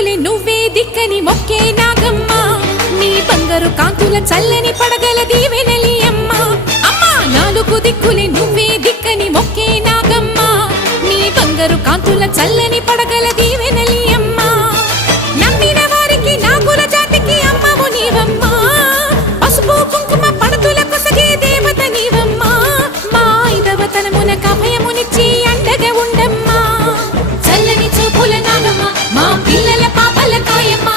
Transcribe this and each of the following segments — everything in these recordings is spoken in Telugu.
దిక్కులే నువ్వే దిక్కని మొక్కే నాగమ్మ నీ బంగారు కాంతుల చల్లని పడగల దీవెనలి అమ్మ అమ్మా నాలుగు దిక్కులే నువ్వే దిక్కని మొక్కే నాగమ్మ నీ బంగారు కాంతుల చల్లని పడగల దీవెనలి అమ్మ నమ్మిన వారికి నాగుల జాతికి అమ్మవు నీవమ్మ పసుపు కుంకుమ పడతుల కొసగే దేవత నీవమ్మ మా ఐదవతనమున కభయమునిచ్చి అండగా ఉండమ్మా చల్లని చూపుల నాగమ్మ మా పిల్లల పాపల కాయమ్మ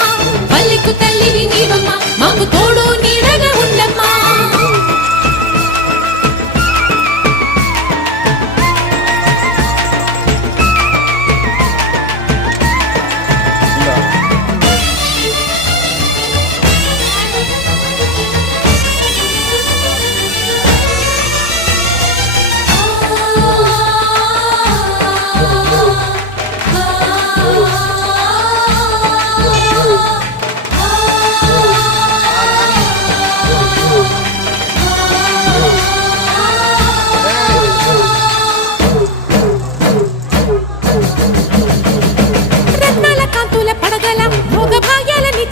పల్లెకు తల్లివి నీవమ్మ మాకు తోడు నీడగా ఉండమ్మా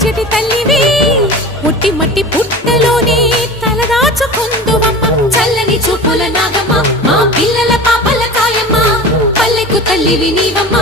చెటి తల్లివి పుట్టి మట్టి పుట్టలోనే తలదాచుకుందువమ్మ చల్లని చూపుల నాగమ్మ మా పిల్లల పాపల కాయమ్మ పల్లెకు తల్లివి నీవమ్మ